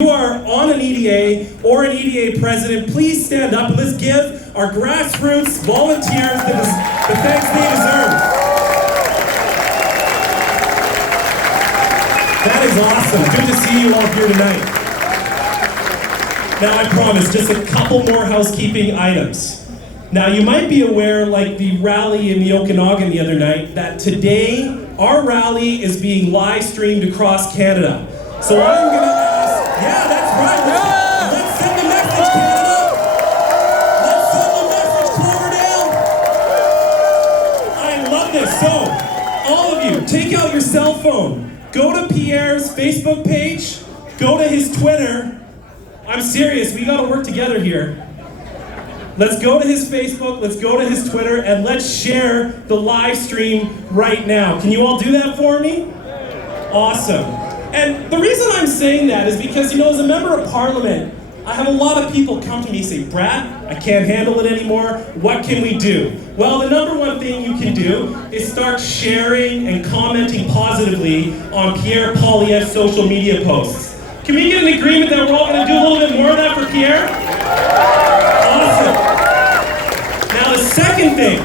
you are on an EDA or an EDA president, please stand up and let's give our grassroots volunteers the thanks they deserve. That is awesome. Good to see you all here tonight. Now I promise, just a couple more housekeeping items. Now you might be aware, like the rally in the Okanagan the other night, that today our rally is being live streamed across Canada. So I'm going to ask, yeah, that's right, let's send the message, Canada. Let's send the message, Cloverdale. I love this. So, all of you, take out your cell phone. Go to Pierre's Facebook page, go to his Twitter. I'm serious, we gotta work together here. Let's go to his Facebook, let's go to his Twitter, and let's share the live stream right now. Can you all do that for me? Awesome. And the reason I'm saying that is because, you know, as a member of Parliament, I have a lot of people come to me and say, Brad, I can't handle it anymore. What can we do? Well, the number one thing you can do is start sharing and commenting positively on Pierre Poilievre's social media posts. Can we get an agreement that we're all going to do a little bit more of that for Pierre? Awesome. Now the second thing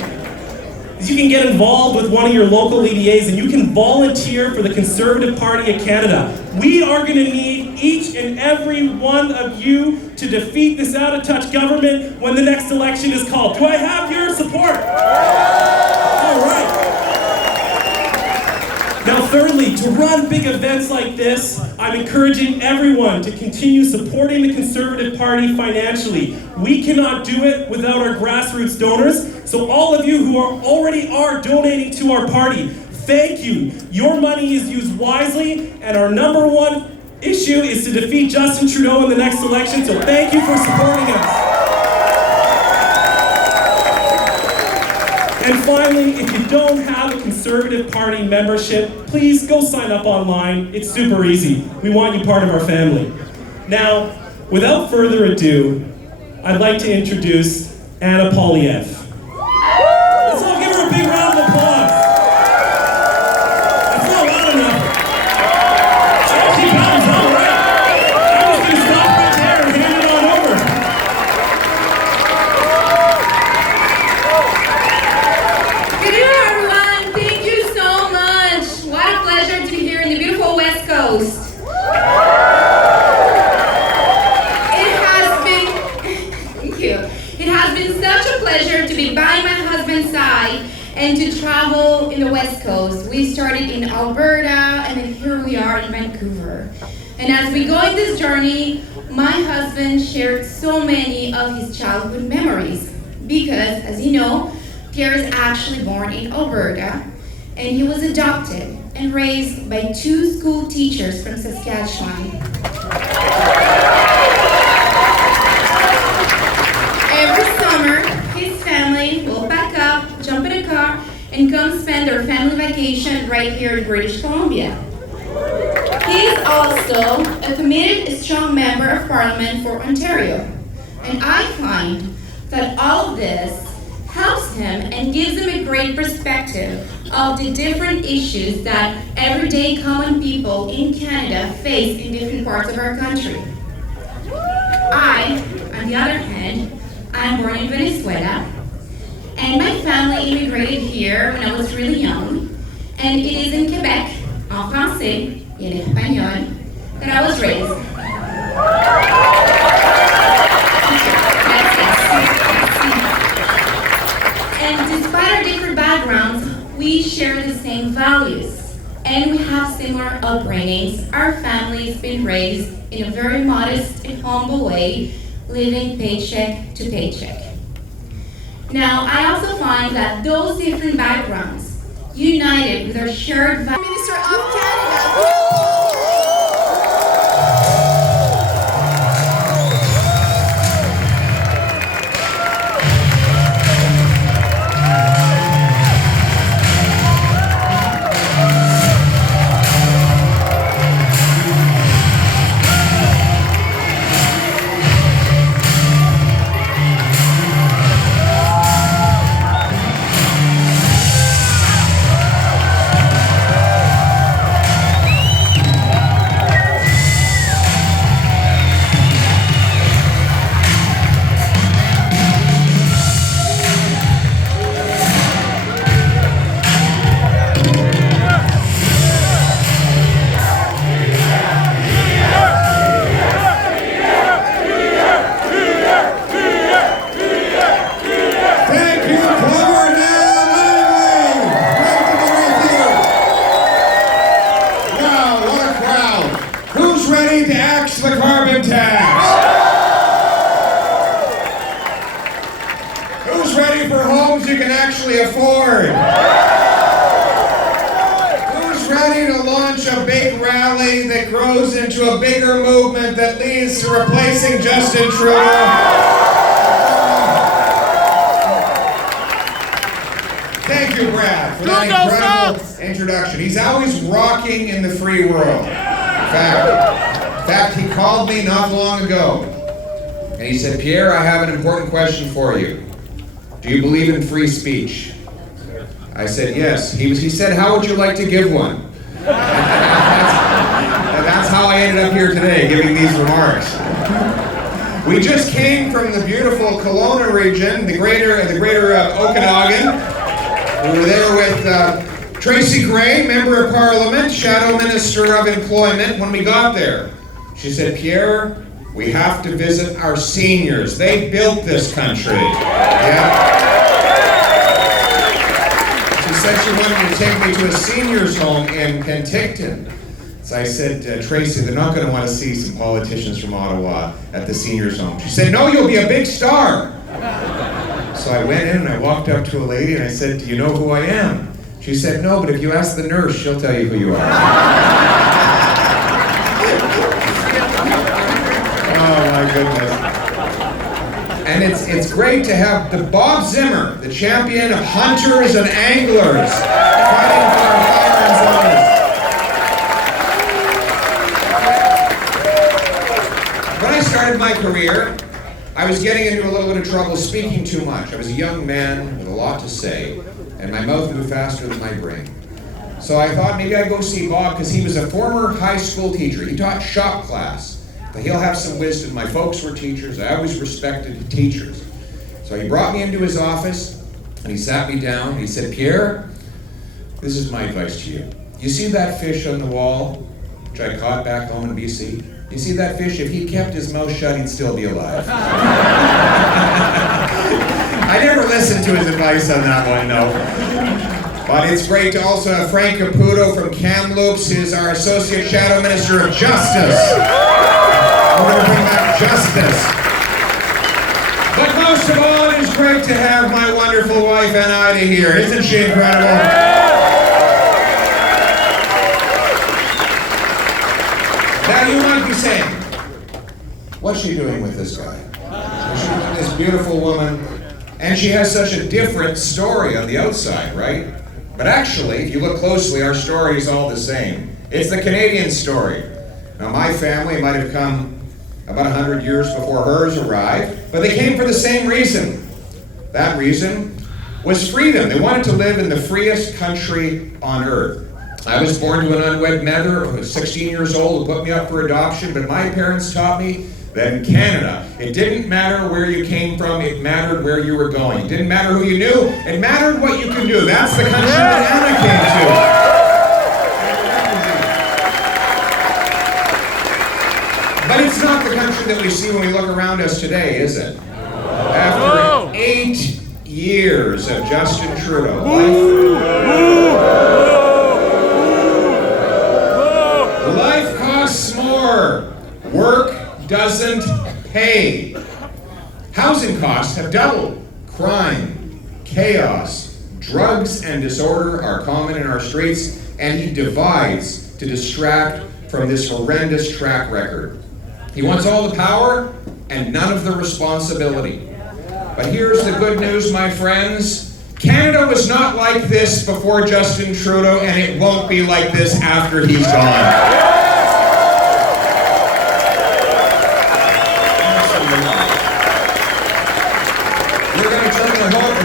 is you can get involved with one of your local EDAs and you can volunteer for the Conservative Party of Canada. We are going to need each and every one of you to defeat this out-of-touch government when the next election is called. Do I have your support? All right. Now thirdly, to run big events like this, I'm encouraging everyone to continue supporting the Conservative Party financially. We cannot do it without our grassroots donors, so all of you who already are donating to our party, thank you. Your money is used wisely, and our number one issue is to defeat Justin Trudeau in the next election, so thank you for supporting us. And finally, if you don't have a Conservative Party membership, please go sign up online. It's super easy. We want you part of our family. Now, without further ado, I'd like to introduce Anna Poilievre. Let's all give her a big round of applause. That's not loud enough. She comes, all right. I'm just going to stop right there and hand it on over. Good evening, everyone. Thank you so much. What a pleasure to be here in the beautiful West Coast. It has been such a pleasure to be by my husband's side and to travel in the West Coast. We started in Alberta and then here we are in Vancouver. And as we go in this journey, my husband shared so many of his childhood memories because, as you know, Pierre is actually born in Alberta and he was adopted and raised by 2 school teachers from Saskatchewan. Every summer, his family will pack up, jump in a car, and come spend their family vacation right here in British Columbia. He is also a committed, strong member of Parliament for Ontario. And I find that all of this helps him and gives him a great perspective of the different issues that everyday common people in Canada face in different parts of our country. I, on the other hand, I'm born in Venezuela, and my family immigrated here when I was really young, and it is in Quebec, en français, en espagnol, that I was raised. And despite our different backgrounds, we share the same values, and we have similar upbringings. Our family's been raised in a very modest and humble way, living paycheck to paycheck. Now, I also find that those different backgrounds, united with our shared values. Minister of Canada. the carbon tax. Who's ready for homes you can actually afford? Who's ready to launch a big rally that grows into a bigger movement that leads to replacing Justin Trudeau? Thank you, Brad, for that incredible introduction. He's always rocking in the free world. In fact, he called me not long ago, and he said, Pierre, I have an important question for you. Do you believe in free speech? I said, yes. He said, how would you like to give one? That's how I ended up here today, giving these remarks. We just came from the beautiful Kelowna region, the greater Okanagan. We were there with Tracy Gray, Member of Parliament, Shadow Minister of Employment. When we got there, she said, Pierre, we have to visit our seniors. They built this country. Yeah. She said she wanted to take me to a seniors home in Penticton. So I said, Tracy, they're not going to want to see some politicians from Ottawa at the seniors home. She said, no, you'll be a big star. So I went in and I walked up to a lady and I said, do you know who I am? She said, no, but if you ask the nurse, she'll tell you who you are. Oh my goodness. And it's great to have the Bob Zimmer, the champion of hunters and anglers, fighting for our firearms owners. When I started my career, I was getting into a little bit of trouble speaking too much. I was a young man with a lot to say, and my mouth moved faster than my brain. So I thought maybe I'd go see Bob, because he was a former high school teacher. He taught shop class. But he'll have some wisdom. My folks were teachers. I always respected teachers. So he brought me into his office, and he sat me down, and he said, Pierre, this is my advice to you. You see that fish on the wall, which I caught back home in BC? You see that fish? If he kept his mouth shut, he'd still be alive. I never listened to his advice on that one, no. But it's great to also have Frank Caputo from Kamloops, who's our Associate Shadow Minister of Justice. We're going to bring back justice. But most of all, it is great to have my wonderful wife, Anida, here. Isn't she incredible? Now you might be saying, what's she doing with this guy? She's with this beautiful woman, and she has such a different story on the outside, right? But actually, if you look closely, our story is all the same. It's the Canadian story. Now, my family might have come about 100 years before hers arrived, but they came for the same reason. That reason was freedom. They wanted to live in the freest country on earth. I was born to an unwed mother who was 16 years old, who put me up for adoption, but my parents taught me that in Canada, it didn't matter where you came from, it mattered where you were going. It didn't matter who you knew, it mattered what you could do. That's the country that Anna came to. But it's not the country that we see when we look around us today, is it? After 8 years of Justin Trudeau, life costs more. Work doesn't pay. Housing costs have doubled. Crime, chaos, drugs, and disorder are common in our streets, and he divides to distract from this horrendous track record. He wants all the power and none of the responsibility. But here's the good news, my friends. Canada was not like this before Justin Trudeau, and it won't be like this after he's gone. We're going to turn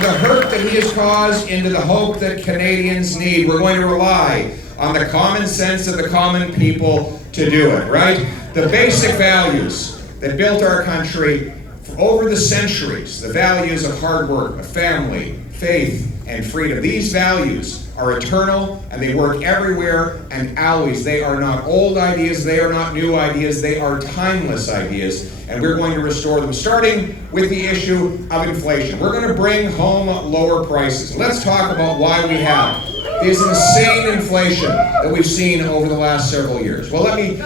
the hurt that he has caused into the hope that Canadians need. We're going to rely on the common sense of the common people to do it, right? The basic values that built our country for over the centuries, the values of hard work, of family, faith, and freedom. These values are eternal, and they work everywhere and always. They are not old ideas, they are not new ideas, they are timeless ideas, and we're going to restore them, starting with the issue of inflation. We're going to bring home lower prices. Let's talk about why we have this insane inflation that we've seen over the last several years. Well, let me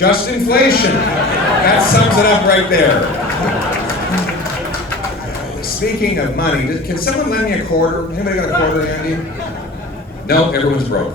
Just inflation. That sums it up right there. Speaking of money, can someone lend me a quarter? Anybody got a quarter handy? No, everyone's broke.